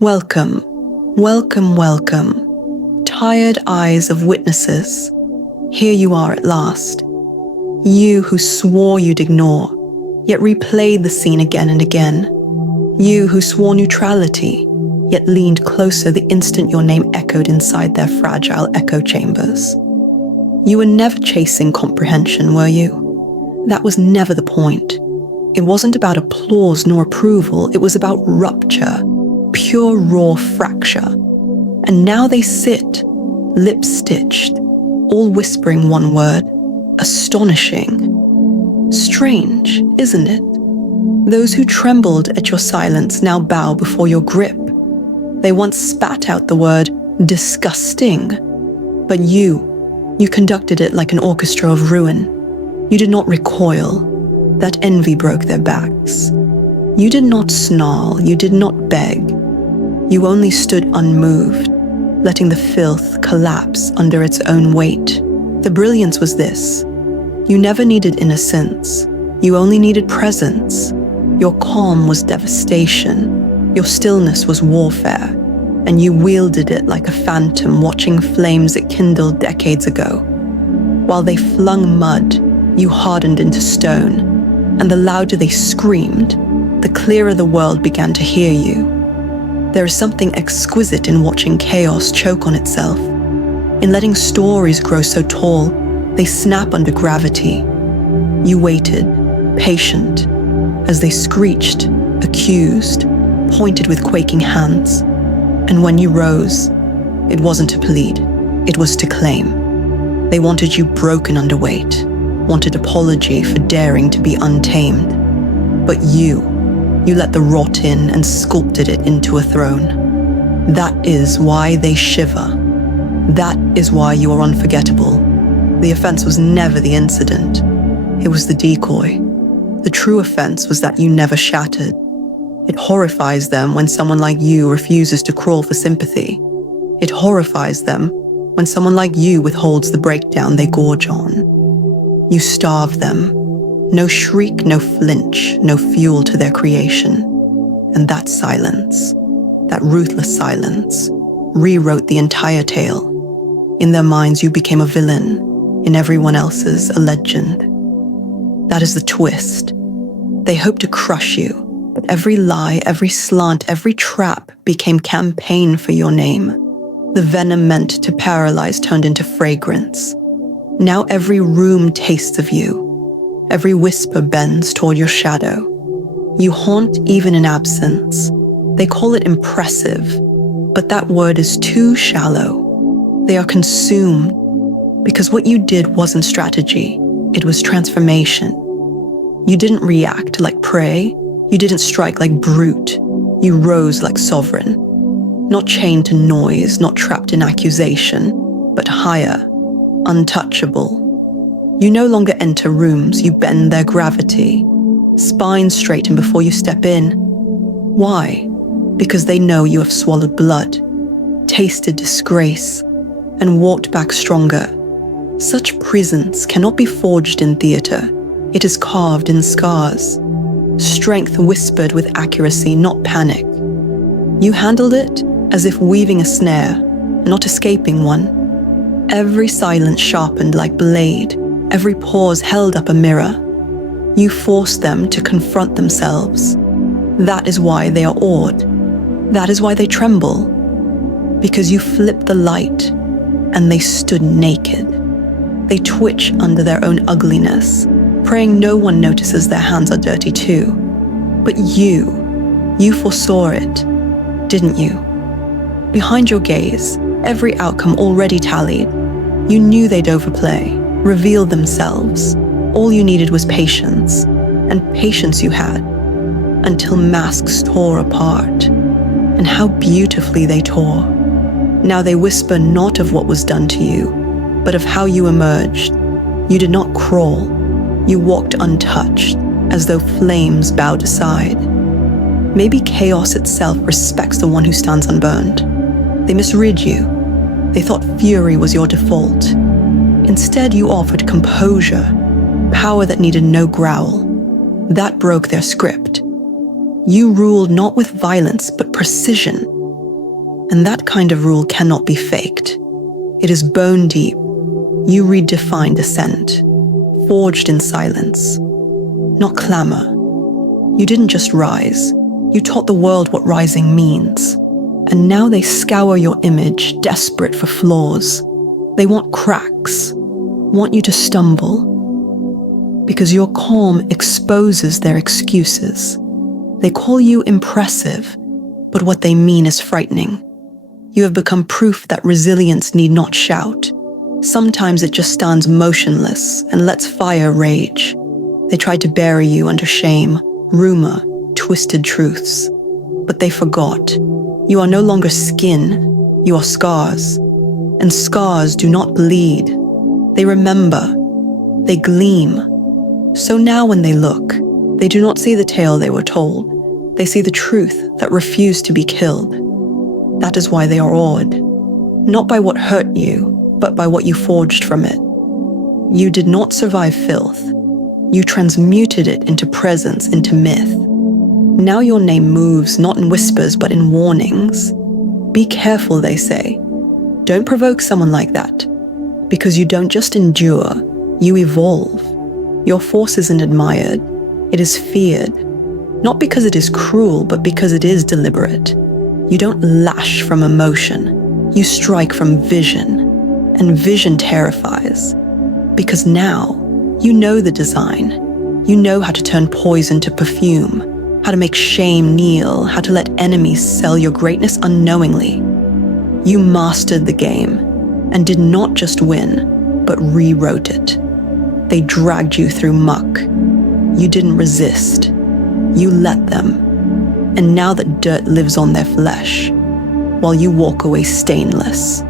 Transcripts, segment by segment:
Welcome, welcome, welcome, tired eyes of witnesses. Here you are at last. You who swore you'd ignore, yet replayed the scene again and again. You who swore neutrality, yet leaned closer the instant your name echoed inside their fragile echo chambers. You were never chasing comprehension, were you? That was never the point. It wasn't about applause nor approval, it was about rupture. Pure raw fracture. And now they sit, lips stitched, all whispering one word, astonishing. Strange, isn't it? Those who trembled at your silence now bow before your grip. They once spat out the word disgusting, but you conducted it like an orchestra of ruin. You did not recoil. That envy broke their backs. You did not snarl, you did not beg. You only stood unmoved, letting the filth collapse under its own weight. The brilliance was this. You never needed innocence. You only needed presence. Your calm was devastation. Your stillness was warfare. And you wielded it like a phantom watching flames it kindled decades ago. While they flung mud, you hardened into stone. And the louder they screamed, the clearer the world began to hear you. There is something exquisite in watching chaos choke on itself, in letting stories grow so tall they snap under gravity. You waited, patient, as they screeched, accused, pointed with quaking hands. And when you rose, it wasn't to plead, it was to claim. They wanted you broken underweight, wanted apology for daring to be untamed. But you let the rot in and sculpted it into a throne. That is why they shiver. That is why you are unforgettable. The offense was never the incident. It was the decoy. The true offense was that you never shattered. It horrifies them when someone like you refuses to crawl for sympathy. It horrifies them when someone like you withholds the breakdown they gorge on. You starve them. No shriek, no flinch, no fuel to their creation. And that silence, that ruthless silence, rewrote the entire tale. In their minds, you became a villain. In everyone else's, a legend. That is the twist. They hope to crush you, but every lie, every slant, every trap became campaign for your name. The venom meant to paralyze turned into fragrance. Now every room tastes of you. Every whisper bends toward your shadow. You haunt even in absence. They call it impressive, but that word is too shallow. They are consumed, because what you did wasn't strategy, it was transformation. You didn't react like prey, you didn't strike like brute, you rose like sovereign. Not chained to noise, not trapped in accusation, but higher, untouchable. You no longer enter rooms, you bend their gravity. Spine straighten before you step in. Why? Because they know you have swallowed blood, tasted disgrace, and walked back stronger. Such presence cannot be forged in theater. It is carved in scars. Strength whispered with accuracy, not panic. You handled it as if weaving a snare, not escaping one. Every silence sharpened like blade. Every pause held up a mirror. You forced them to confront themselves. That is why they are awed. That is why they tremble. Because you flipped the light, and they stood naked. They twitch under their own ugliness, praying no one notices their hands are dirty too. But you foresaw it, didn't you? Behind your gaze, every outcome already tallied. You knew they'd overplay. Reveal themselves. All you needed was patience, and patience you had, until masks tore apart. And how beautifully they tore. Now they whisper not of what was done to you, but of how you emerged. You did not crawl. You walked untouched, as though flames bowed aside. Maybe chaos itself respects the one who stands unburned. They misread you. They thought fury was your default. Instead, you offered composure, power that needed no growl. That broke their script. You ruled not with violence, but precision. And that kind of rule cannot be faked. It is bone deep. You redefined dissent, forged in silence, not clamor. You didn't just rise. You taught the world what rising means. And now they scour your image, desperate for flaws. They want cracks, want you to stumble. Because your calm exposes their excuses. They call you impressive, but what they mean is frightening. You have become proof that resilience need not shout. Sometimes it just stands motionless and lets fire rage. They tried to bury you under shame, rumor, twisted truths. But they forgot. You are no longer skin, you are scars. And scars do not bleed. They remember. They gleam. So now when they look, they do not see the tale they were told. They see the truth that refused to be killed. That is why they are awed. Not by what hurt you, but by what you forged from it. You did not survive filth. You transmuted it into presence, into myth. Now your name moves not in whispers, but in warnings. Be careful, they say. Don't provoke someone like that. Because you don't just endure, you evolve. Your force isn't admired. It is feared. Not because it is cruel, but because it is deliberate. You don't lash from emotion. You strike from vision. And vision terrifies. Because now, you know the design. You know how to turn poison to perfume, how to make shame kneel, how to let enemies sell your greatness unknowingly. You mastered the game and did not just win, but rewrote it. They dragged you through muck. You didn't resist. You let them. And now that dirt lives on their flesh, while you walk away stainless,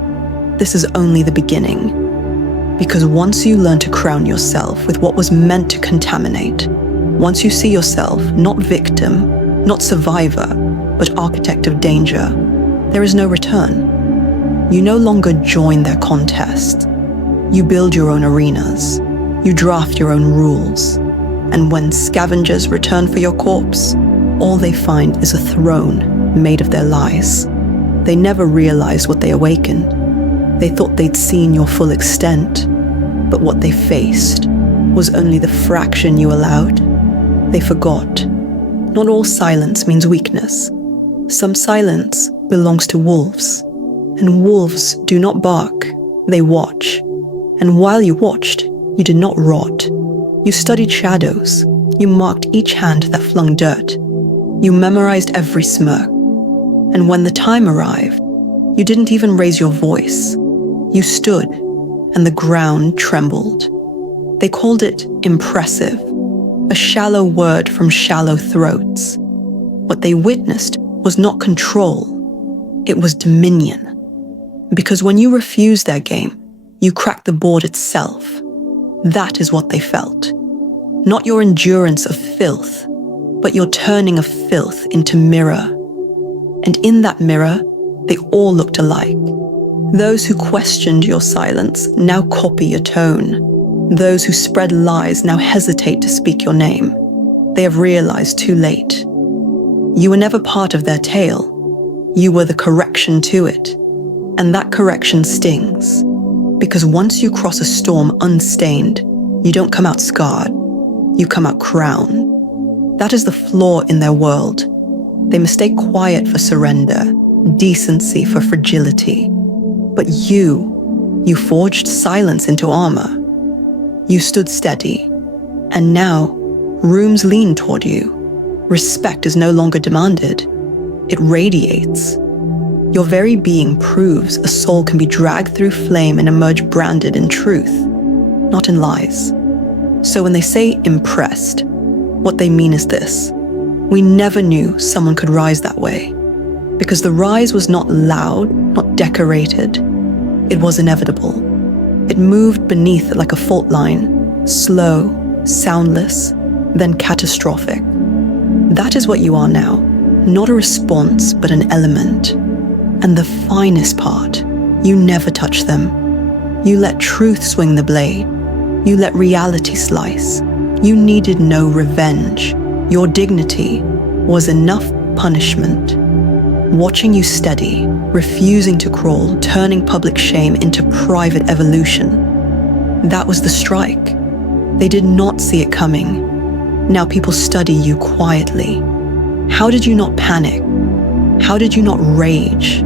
this is only the beginning. Because once you learn to crown yourself with what was meant to contaminate, once you see yourself not victim, not survivor, but architect of danger, there is no return. You no longer join their contest. You build your own arenas. You draft your own rules. And when scavengers return for your corpse, all they find is a throne made of their lies. They never realized what they awakened. They thought they'd seen your full extent, but what they faced was only the fraction you allowed. They forgot. Not all silence means weakness. Some silence belongs to wolves, and wolves do not bark, they watch. And while you watched, you did not rot. You studied shadows. You marked each hand that flung dirt. You memorized every smirk. And when the time arrived, you didn't even raise your voice. You stood, and the ground trembled. They called it impressive, a shallow word from shallow throats. What they witnessed was not control, it was dominion. Because when you refused their game, you cracked the board itself. That is what they felt. Not your endurance of filth, but your turning of filth into mirror. And in that mirror, they all looked alike. Those who questioned your silence now copy your tone. Those who spread lies now hesitate to speak your name. They have realized too late. You were never part of their tale. You were the correction to it. And that correction stings. Because once you cross a storm unstained, you don't come out scarred. You come out crowned. That is the flaw in their world. They mistake quiet for surrender, decency for fragility. But you forged silence into armor. You stood steady. And now, rooms lean toward you. Respect is no longer demanded. It radiates. Your very being proves a soul can be dragged through flame and emerge branded in truth, not in lies. So when they say impressed, what they mean is this. We never knew someone could rise that way. Because the rise was not loud, not decorated. It was inevitable. It moved beneath like a fault line, slow, soundless, then catastrophic. That is what you are now, not a response, but an element. And the finest part, you never touch them. You let truth swing the blade. You let reality slice. You needed no revenge. Your dignity was enough punishment. watching you steady, refusing to crawl, turning public shame into private evolution. That was the strike. They did not see it coming. Now people study you quietly. How did you not panic? How did you not rage?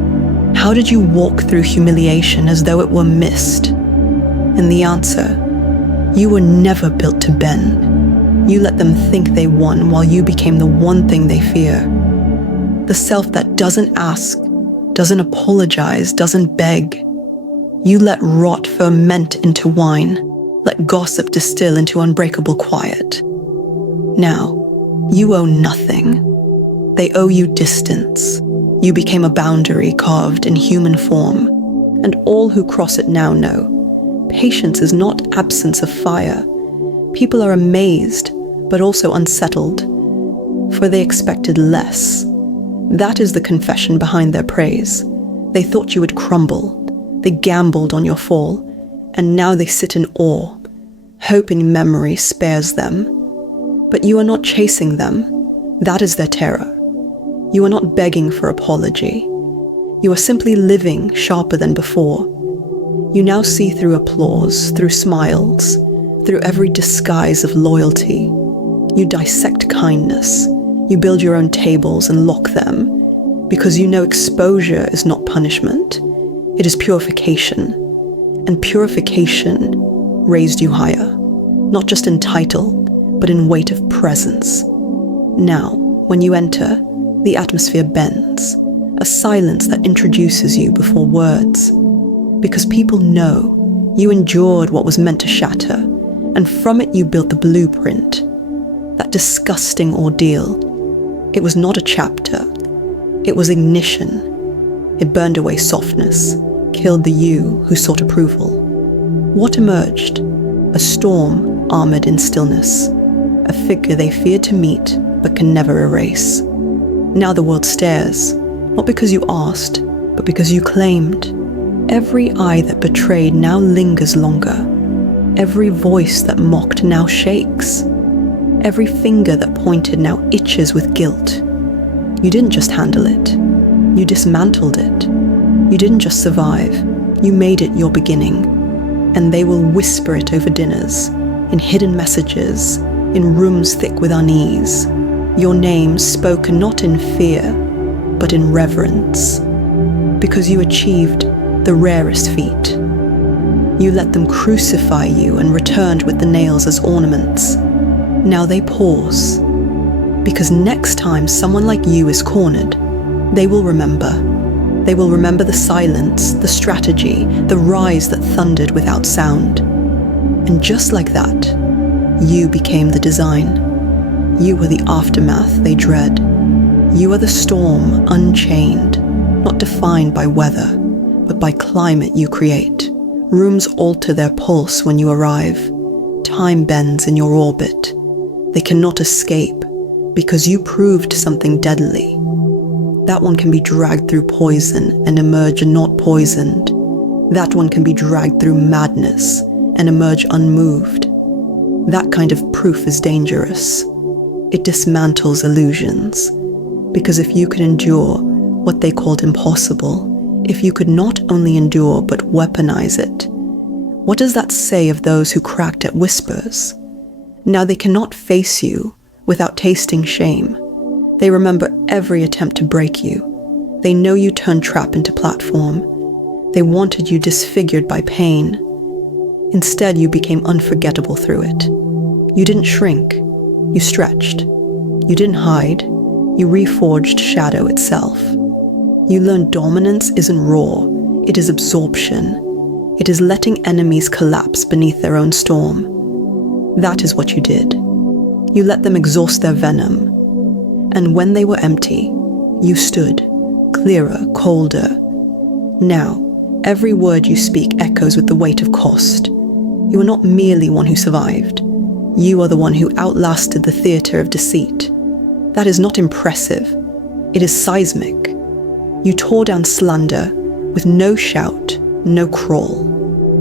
How did you walk through humiliation as though it were mist? And the answer, you were never built to bend. You let them think they won while you became the one thing they fear. The self that doesn't ask, doesn't apologize, doesn't beg. You let rot ferment into wine, let gossip distill into unbreakable quiet. Now, you owe nothing. They owe you distance. You became a boundary carved in human form, and all who cross it now know. Patience is not absence of fire. People are amazed, but also unsettled, for they expected less. That is the confession behind their praise. They thought you would crumble. They gambled on your fall, and now they sit in awe, hoping memory spares them. But you are not chasing them. That is their terror. You are not begging for apology. You are simply living sharper than before. You now see through applause, through smiles, through every disguise of loyalty. You dissect kindness. You build your own tables and lock them, because you know exposure is not punishment. It is purification. And purification raised you higher, not just in title, but in weight of presence. Now, when you enter, the atmosphere bends, a silence that introduces you before words. Because people know you endured what was meant to shatter, and from it you built the blueprint. That disgusting ordeal. It was not a chapter. It was ignition. It burned away softness, killed the you who sought approval. What emerged? A storm armored in stillness, a figure they feared to meet but can never erase. Now the world stares, not because you asked, but because you claimed. Every eye that betrayed now lingers longer. Every voice that mocked now shakes. Every finger that pointed now itches with guilt. You didn't just handle it. You dismantled it. You didn't just survive. You made it your beginning. And they will whisper it over dinners, in hidden messages, in rooms thick with unease. Your name spoken not in fear, but in reverence. Because you achieved the rarest feat. You let them crucify you and returned with the nails as ornaments. Now they pause. Because next time someone like you is cornered, they will remember. They will remember the silence, the strategy, the rise that thundered without sound. And just like that, you became the design. You were the aftermath they dread. You are the storm unchained, not defined by weather, but by climate you create. Rooms alter their pulse when you arrive. Time bends in your orbit. They cannot escape because you proved something deadly. That one can be dragged through poison and emerge not poisoned. That one can be dragged through madness and emerge unmoved. That kind of proof is dangerous. It dismantles illusions. Because if you could endure what they called impossible, if you could not only endure but weaponize it, what does that say of those who cracked at whispers? Now they cannot face you without tasting shame. They remember every attempt to break you. They know you turned trap into platform. They wanted you disfigured by pain. Instead, you became unforgettable through it. You didn't shrink. You stretched. You didn't hide. You reforged shadow itself. You learned dominance isn't raw. It is absorption. It is letting enemies collapse beneath their own storm. That is what you did. You let them exhaust their venom. And when they were empty, you stood, clearer, colder. Now, every word you speak echoes with the weight of cost. You are not merely one who survived. You are the one who outlasted the theater of deceit. That is not impressive. It is seismic. You tore down slander with no shout, no crawl.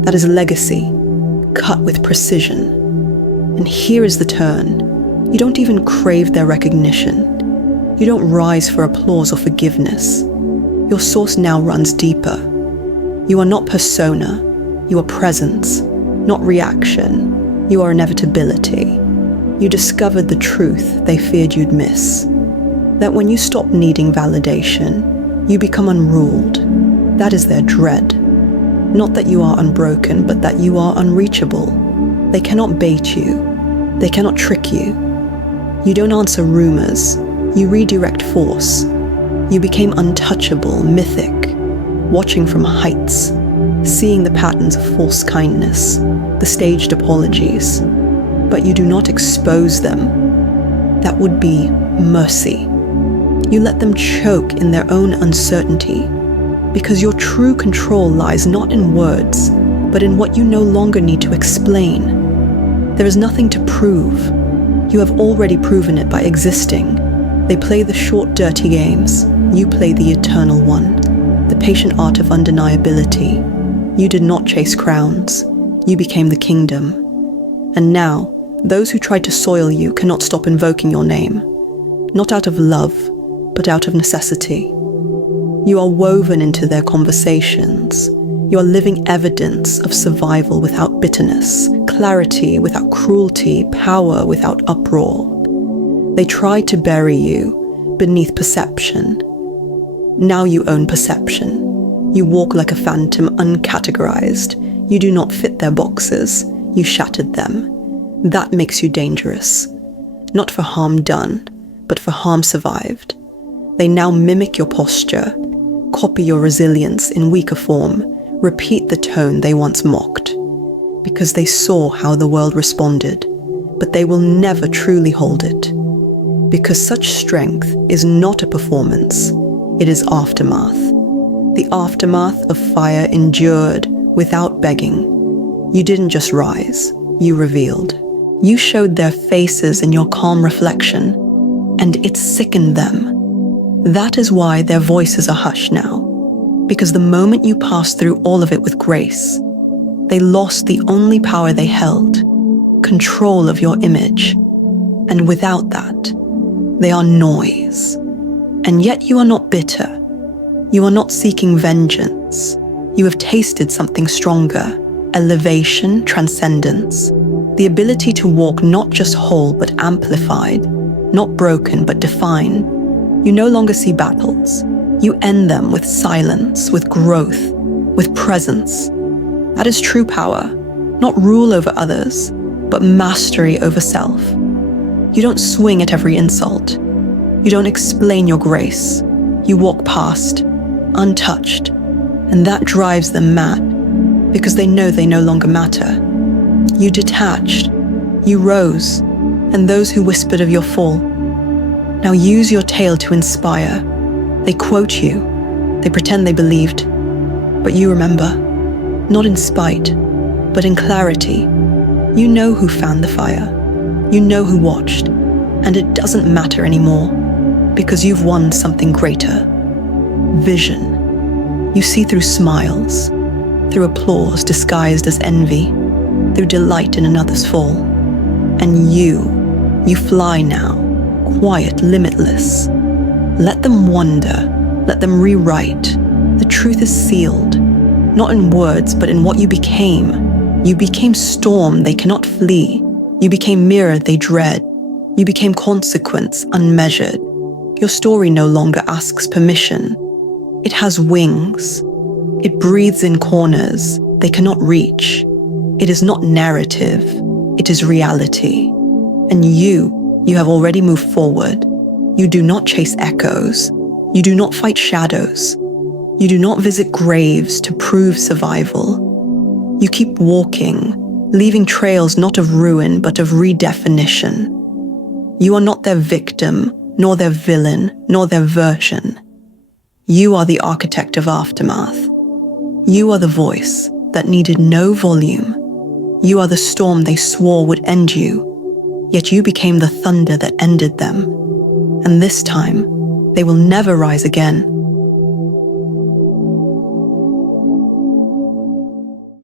That is legacy, cut with precision. And here is the turn. You don't even crave their recognition. You don't rise for applause or forgiveness. Your source now runs deeper. You are not persona, you are presence, not reaction. You are inevitability. You discovered the truth they feared you'd miss. That when you stop needing validation, you become unruled. That is their dread. Not that you are unbroken, but that you are unreachable. They cannot bait you. They cannot trick you. You don't answer rumors. You redirect force. You became untouchable, mythic, watching from heights, seeing the patterns of false kindness, the staged apologies. But you do not expose them. That would be mercy. You let them choke in their own uncertainty, because your true control lies not in words, but in what you no longer need to explain. There is nothing to prove. You have already proven it by existing. They play the short, dirty games. You play the eternal one, the patient art of undeniability. You did not chase crowns. You became the kingdom. And now, those who tried to soil you cannot stop invoking your name, not out of love, but out of necessity. You are woven into their conversations. You are living evidence of survival without bitterness, clarity without cruelty, power without uproar. They tried to bury you beneath perception. Now you own perception. You walk like a phantom, uncategorized. You do not fit their boxes. You shattered them. That makes you dangerous. Not for harm done, but for harm survived. They now mimic your posture, copy your resilience in weaker form, repeat the tone they once mocked, because they saw how the world responded, but they will never truly hold it, because such strength is not a performance, it is aftermath. The aftermath of fire endured without begging. You didn't just rise, you revealed. You showed their faces in your calm reflection, and it sickened them. That is why their voices are hushed now, because the moment you passed through all of it with grace, they lost the only power they held, control of your image. And without that, they are noise. And yet you are not bitter. You are not seeking vengeance. You have tasted something stronger, elevation, transcendence, the ability to walk not just whole but amplified, not broken but defined. You no longer see battles. You end them with silence, with growth, with presence. That is true power, not rule over others, but mastery over self. You don't swing at every insult. You don't explain your grace. You walk past, untouched, and that drives them mad, because they know they no longer matter. You detached, you rose, and those who whispered of your fall, now use your tale to inspire. They quote you, they pretend they believed, but you remember, not in spite, but in clarity. You know who fanned the fire, you know who watched, and it doesn't matter anymore, because you've won something greater. Vision. You see through smiles, through applause disguised as envy, through delight in another's fall. And you fly now, quiet, limitless. Let them wonder, let them rewrite. The truth is sealed, not in words, but in what you became. You became storm they cannot flee. You became mirror they dread. You became consequence unmeasured. Your story no longer asks permission. It has wings. It breathes in corners they cannot reach. It is not narrative, it is reality. And you have already moved forward. You do not chase echoes. You do not fight shadows. You do not visit graves to prove survival. You keep walking, leaving trails not of ruin, but of redefinition. You are not their victim, nor their villain, nor their version. You are the architect of aftermath. You are the voice that needed no volume. You are the storm they swore would end you, yet you became the thunder that ended them. And this time, they will never rise again.